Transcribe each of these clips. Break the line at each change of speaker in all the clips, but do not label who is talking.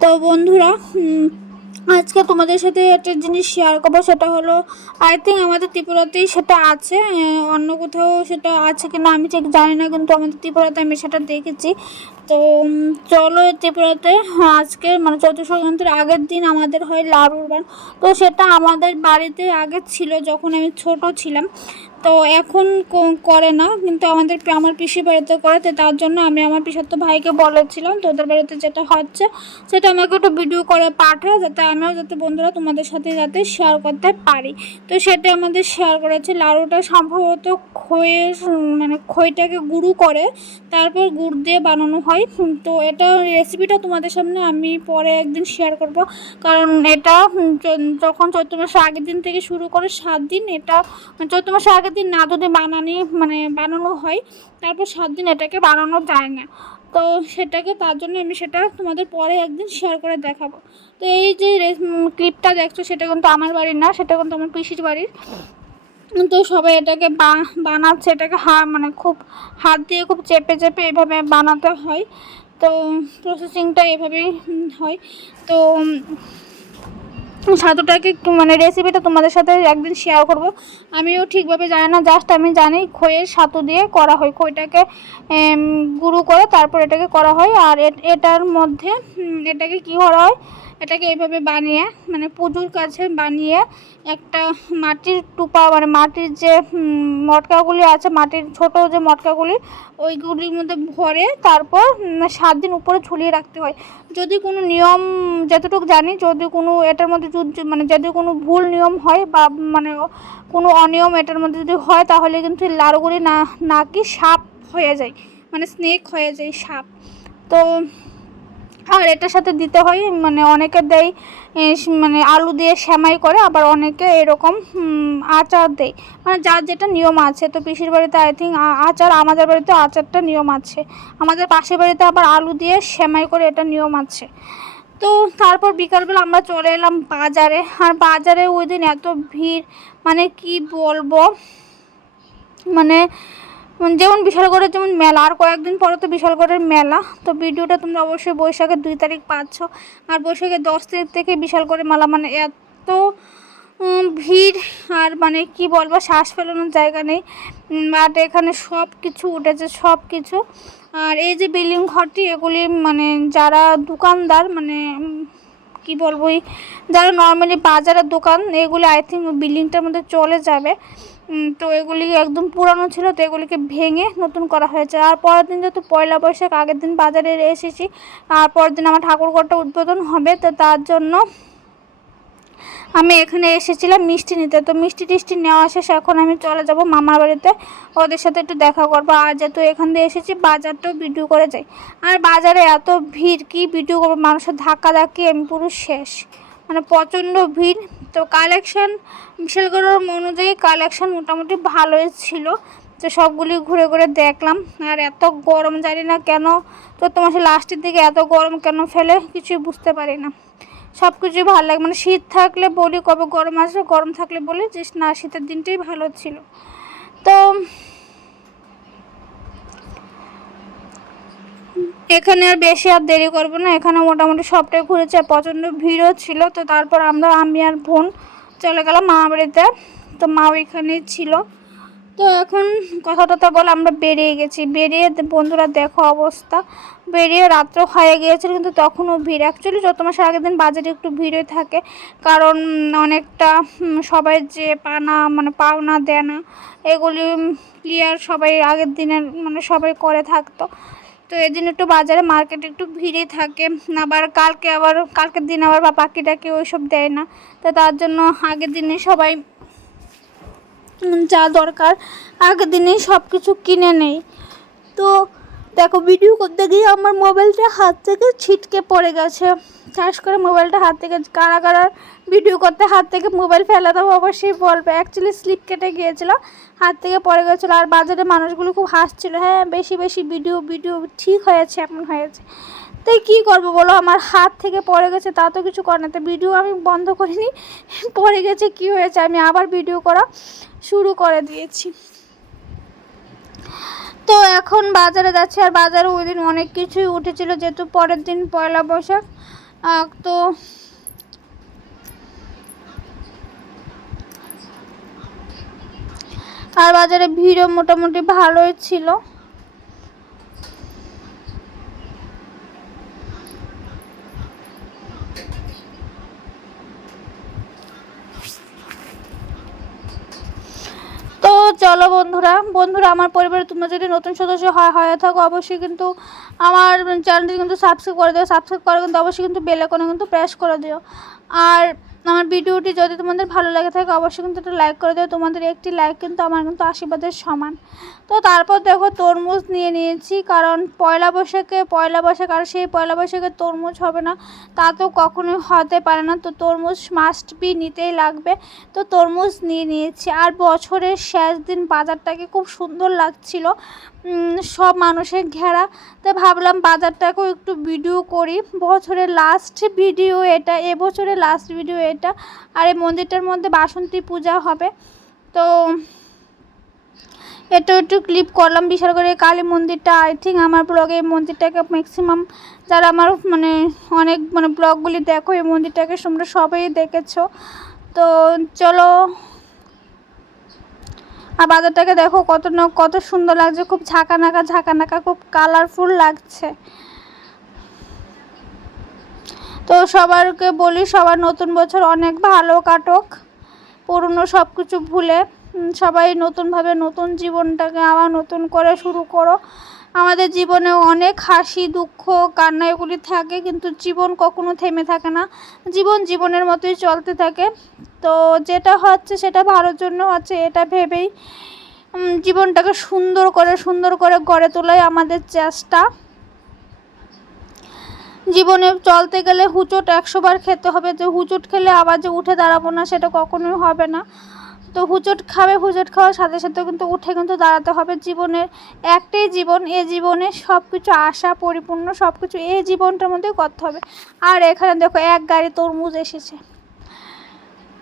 তো বন্ধুরা আজকে তোমাদের সাথে একটা জিনিস শেয়ার করব, সেটা হলো আই থিঙ্ক আমাদের ত্রিপুরাতেই সেটা আছে অন্য কোথাও সেটা আছে কিনা আমি ঠিক জানি না, কিন্তু আমাদের ত্রিপুরাতে আমি সেটা দেখেছি। তো চলো ত্রিপুরাতে, আজকে মানে চতুর্থ সংক্রান্তির আগের দিন আমাদের হয় লাড়ুর বান। তো সেটা আমাদের বাড়িতে আগে ছিল যখন আমি ছোট ছিলাম। তো এখন করে না, কিন্তু আমাদের আমার পিসি বাড়িতে করে, তো তার জন্য আমি আমার পিসাতো ভাইকে বলেছিলাম তোদের বাড়িতে যেটা হচ্ছে, সেটা আমাকে একটু ভিডিও করে পাঠায় যাতে আমিও যাতে বন্ধুরা তোমাদের সাথে যাতে শেয়ার করতে পারি। তো সেটা আমাদের শেয়ার করেছে, লাড়ুটা সম্ভবত খইয়ের মানে খইটাকে গুঁড়ো করে, তারপর গুড় দিয়ে বানানো হয়। তো এটা রেসিপিটা তোমাদের সামনে আমি পরে একদিন শেয়ার করব, কারণ এটা যখন চৈত্র মাসের আগের দিন থেকে শুরু করে সাত দিন, এটা, চৈত্র মাসের আগের দিন না যদি বানানি মানে বানানো হয়, তারপর সাত দিন এটাকে বানানো যায় না। তো সেটাকে তার জন্য আমি সেটা তোমাদের পরে একদিন শেয়ার করে দেখাবো। তো এই যে ক্লিপটা দেখছ, সেটা কিন্তু আমার বাড়ির না, সেটা কিন্তু আমার পিসির বাড়ির। তো সবাই এটাকে বানাচ্ছে, এটাকে হা মানে খুব হাত দিয়ে খুব চেপে চেপে এভাবে বানাতে হয়। তো প্রসেসিংটা এভাবেই হয়। তো ছাতুটাকে মানে রেসিপিটা তোমাদের সাথে একদিন শেয়ার করব। আমিও ঠিকভাবে জানি না জাস্ট আমি জানি খইয়ের ছাতু দিয়ে করা হয়। খইটাকে গুঁড়ো করে তারপর এটাকে করা হয়। আর এটার মধ্যে এটাকে কি করা হয়? এটাকে এইভাবে বানিয়ে মানে পুজোর কাছে বানিয়ে একটা মাটির টুপা মানে মাটির যে মটকাগুলি আছে, মাটির ছোট যে মটকাগুলি, ওইগুলির মধ্যে ভরে তারপর সাত দিন উপরে ঝুলিয়ে রাখতে হয়। যদি কোনো নিয়ম, যতটুকু জানি, যদি কোনো এটার মধ্যে মানে যদি কোনো ভুল নিয়ম হয় বা মানে কোনো অনিয়ম এটার মধ্যে যদি হয়, তাহলে কিন্তু লাড়ুগুলি না, নাকি সাপ হয়ে যায় মানে স্নেক হয়ে যায় সাপ। তো আর এটার সাথে দিতে হয় মানে অনেকে দেয় মানে আলু দিয়ে সেমাই করে, আবার অনেকে এরকম আচার দেয়। মানে যার যেটা নিয়ম আছে, তো পিসির বাড়িতে আই থিঙ্ক আচার, আমাদের বাড়িতে আচারটা নিয়ম আছে। আমাদের পাশের বাড়িতে আবার আলু দিয়ে সেমাই করে এটা নিয়ম আছে। তো তারপর বিকালবেলা আমরা চলে এলাম বাজারে, আর বাজারে ওই দিন এত ভিড় মানে কি বলব? মানে যেমন বিশালগড়ের যেমন মেলা, আর কয়েকদিন পরে তো বিশালগড়ের মেলা। তো ভিডিওটা তোমরা অবশ্যই বৈশাখের দুই তারিখ পাচ্ছ। আর বৈশাখের দশ তারিখ থেকে বিশালগড়ের মেলা মানে এত ভিড়, আর মানে কি বলব, শ্বাস ফেলানোর জায়গা নেই। বাট এখানে সব কিছু উঠেছে সব কিছু আর এই যে বিল্ডিং ঘরটি, এগুলি মানে যারা দোকানদার মানে কি বলব ওই যারা নর্মালি বাজারের দোকান, এগুলি আই থিঙ্ক বিল্ডিংটার মধ্যে চলে যাবে। তো এগুলি একদম পুরানো ছিল, তো এগুলিকে ভেঙে নতুন করা হয়েছে। আর পরের দিন যেহেতু পয়লা বৈশাখ, আগের দিন বাজারে এসেছি, আর পরের দিন আমার ঠাকুরঘরটা উদ্বোধন হবে, তো তার জন্য আমি এখানে এসেছিলাম মিষ্টি নিতে। তো মিষ্টি টিষ্টি নেওয়া শেষ এখন আমি চলে যাব মামার বাড়িতে। ওদের সাথে একটু দেখা করব। আর যেহেতু এখান দিয়ে এসেছি, বাজারটাও ভিডিও করে যাই। আর বাজারে এত ভিড়, কি ভিডিও করব? মানুষের ধাক্কা ধাক্কি আমি পুরো শেষ। মানে প্রচণ্ড ভিড়। তো কালেকশন বিশালগড়ের অনুযায়ী কালেকশন মোটামুটি ভালোই ছিল। তো সবগুলি ঘুরে ঘুরে দেখলাম। আর এত গরম জানি না কেন। চৈত্র মাসের লাস্টের দিকে এত গরম কেন ফেলে? কিছুই বুঝতে পারি না। সব কিছুই ভালো লাগে। মানে শীত থাকলে বলি কবে গরম আসবে, গরম থাকলে বলি যে, না, শীতের দিনটাই ভালো ছিল। তো এখানে আর বেশি আর দেরি করব না। এখানে মোটামুটি সবটাই ঘুরেছে প্রচণ্ড ভিড়ও ছিল। তো তারপর আমরা, আমি আর বোন চলে গেলাম মা বাড়িতে। তো মাও এখানেই ছিল। তো এখন কথা টথা বলে, আমরা বেরিয়ে গেছি। বেরিয়ে বন্ধুরা দেখো অবস্থা। বেরিয়ে রাত্র হয়ে গিয়েছিল, কিন্তু তখনও ভিড়। অ্যাকচুয়ালি যত মাসে আগের দিন বাজারে একটু ভিড়ই থাকে। কারণ অনেকটা সবাই যে পানা মানে পাওনা দেনা এগুলি ক্লিয়ার সবাই আগের দিনের মানে সবাই করে থাকতো। তো এদিন একটু বাজারে মার্কেটে একটু ভিড়ই থাকে। আবার কালকে আবার, কালকের দিন আবার বা পাখিটাকে ওইসব দেয় না। তো তার জন্য আগের দিনে সবাই যা দরকার। আগের দিনেই সব কিছু কিনে নেই। তো দেখো ভিডিও করতে গিয়ে আমার মোবাইলটা হাত থেকে ছিটকে পড়ে গেছে। চার্জ করে মোবাইলটা হাত থেকে কারা কারা ভিডিও করতে হাত থেকে মোবাইল ফেলে দেবো, অবশ্যই বলবে। অ্যাকচুয়ালি স্লিপ কেটে গিয়েছিল, হাত থেকে পড়ে গেছিল। আর বাজারে মানুষগুলো খুব হাসছিলো হ্যাঁ বেশি বেশি ভিডিও ভিডিও ঠিক হয়েছে, এমন হয়েছে। তাই কী করব বলো? আমার হাত থেকে পড়ে গেছে, তা তো কিছু করে না তো ভিডিও আমি বন্ধ করিনি, পড়ে গেছে, কি হয়েছে? আমি আবার ভিডিও করা শুরু করে দিয়েছি। তো এখন বাজারে যাচ্ছি আর বাজারে ওই দিন অনেক কিছুই উঠেছিল, যেহেতু পরের দিন পয়লা বৈশাখ। তো আর বাজারে ভিড়ও মোটামুটি ভালোই ছিল। চলো বন্ধুরা বন্ধুরা, আমার পরিবারে তোমরা যদি নতুন সদস্য হয়, হয়ে থাকো, অবশ্যই কিন্তু আমার চ্যানেলটি কিন্তু সাবস্ক্রাইব করে দিও। সাবস্ক্রাইব করে কিন্তু অবশ্যই কিন্তু বেলাকনে কিন্তু প্রেস করে দিও। আর আমার ভিডিওটি যদি তোমাদের ভালো লাগে থাকে, অবশ্যই কিন্তু একটা লাইক করে দিও। তোমাদের একটি লাইক কিন্তু আমার কিন্তু আশীর্বাদের সমান। তো তারপর দেখো তরমুজ নিয়ে নিয়েছি, কারণ পয়লা বৈশাখে, পয়লা বৈশাখ আর সেই পয়লা বৈশাখে তরমুজ হবে না, তা তো কখনোই হতে পারে না। তো তরমুজ মাস্ট বি নিতেই লাগবে। তো তরমুজ নিয়ে নিয়েছি। আর বছরের শেষ দিন বাজারটাকে খুব সুন্দর লাগছিল। সব মানুষের ঘেরা। তো ভাবলাম বাজারটাকেও একটু ভিডিও করি। বছরের লাস্ট ভিডিও এটা এবছরের লাস্ট ভিডিও এটা। আর এই মন্দিরটার মধ্যে বাসন্তী পূজা হবে। তো এটা একটু ক্লিপ করলাম বিশাল করে কালী মন্দিরটা। আই থিঙ্ক আমার ব্লগে এই মন্দিরটাকে ম্যাক্সিমাম যারা আমার মানে অনেক মানে ব্লগগুলি দেখো, এই মন্দিরটাকে তোমরা সবাই দেখেছ। তো চলো আর বাজারটাকে দেখো কত না, কত সুন্দর লাগছে, খুব ঝাঁকানাকা ঝাঁকানাকা, খুব কালারফুল লাগছে। তো সবারকে বলি, সবার নতুন বছর অনেক ভালো কাটক, পুরনো সব কিছু ভুলে সবাই নতুনভাবে নতুন জীবনটাকে আবার নতুন করে শুরু করো। আমাদের জীবনে অনেক হাসি, দুঃখ, কান্না এগুলি থাকে, কিন্তু জীবন কখনো থেমে থাকে না। জীবন জীবনের মতোই চলতে থাকে। তো যেটা হচ্ছে সেটা ভালোর জন্য হচ্ছে এটা ভেবেই জীবনটাকে সুন্দর করে সুন্দর করে গড়ে তোলাই আমাদের চেষ্টা। জীবনে চলতে গেলে হুচট একশোবার খেতে হবে, যে হুচট খেলে আবার যে উঠে দাঁড়াবো না সেটা কখনোই হবে না। তো হুচট খাবে, হুচট খাওয়ার সাথে সাথে কিন্তু উঠে কিন্তু দাঁড়াতে হবে। জীবনের একটাই জীবন, এ জীবনে সব কিছু আশা পরিপূর্ণ সব কিছু এই জীবনটার মধ্যে করতে হবে। আর এখানে দেখো, এক গাড়ি তরমুজ এসেছে।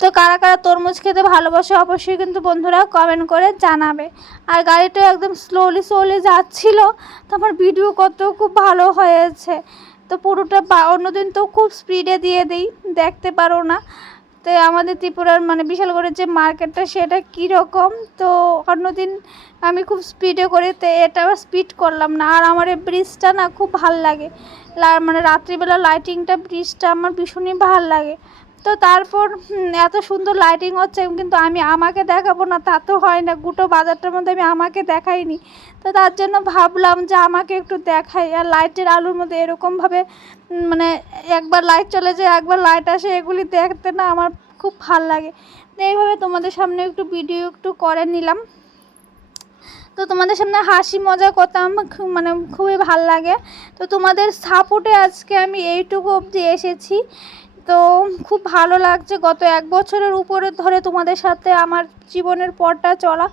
তো কারা কারা তরমুজ খেতে ভালোবাসে অবশ্যই কিন্তু বন্ধুরা কমেন্ট করে জানাবে। আর গাড়িটা একদম স্লোলি স্লোলি যাচ্ছিল, তো আমার ভিডিও কত খুব ভালো হয়েছে। তো পুরোটা অন্যদিন তো খুব স্পিডে দিয়ে দিই, দেখতে পারো না। তো আমাদের ত্রিপুরার মানে বিশালগড়ের যে মার্কেটটা সেটা কীরকম? তো অন্যদিন আমি খুব স্পিডে করি, তো এটা আবার স্পিড করলাম না। আর আমার এই ব্রিজটা না খুব ভালো লাগে। মানে রাত্রিবেলা লাইটিংটা ব্রিজটা আমার ভীষণই ভালো লাগে। তো তারপর এত সুন্দর লাইটিং হচ্ছে, কিন্তু আমি আমাকে দেখাবো না, তা তো হয় না, গুটো বাজারটার মধ্যে আমি আমাকে দেখাইনি। তো তার জন্য ভাবলাম যে আমাকে একটু দেখাই, আর লাইটের আলোর মধ্যে এরকমভাবে মানে একবার লাইট চলে যায়, একবার লাইট আসে, এগুলি দেখতে না আমার খুব ভালো লাগে। তো এইভাবে তোমাদের সামনে একটু ভিডিও একটু করে নিলাম। তো তোমাদের সামনে হাসি মজা করতাম মানে খুবই ভালো লাগে। তো তোমাদের সাপোর্টে আজকে আমি এইটুকু অবধি এসেছি। তো খুব ভালো লাগছে গত এক বছরের উপরে ধরে তোমাদের সাথে আমার জীবনের পথটা চলা।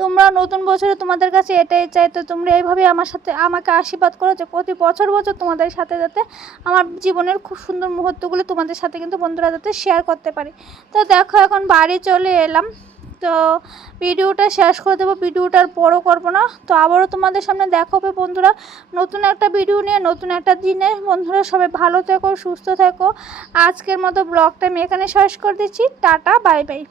তোমরা নতুন বছরে তোমাদের কাছে এটাই চাই, তো তোমরা এইভাবে আমার সাথে আমাকে আশীর্বাদ করো যে প্রতি বছর বছর তোমাদের সাথে যাতে আমার জীবনের খুব সুন্দর মুহূর্তগুলো তোমাদের সাথে কিন্তু বন্ধুরা যাতে শেয়ার করতে পারি। তো দেখো এখন বাড়ি চলে এলাম। তো ভিডিওটা শেষ করে দেবো, ভিডিওটার পরও করব না। তো আবারও তোমাদের সামনে দেখা হবে বন্ধুরা, নতুন একটা ভিডিও নিয়ে, নতুন একটা দিনে। বন্ধুরা, সবাই ভালো থেকো, সুস্থ থেকো। আজকের মতো ব্লগটা আমি এখানে শেষ করে দিচ্ছি। Tata, bye bye.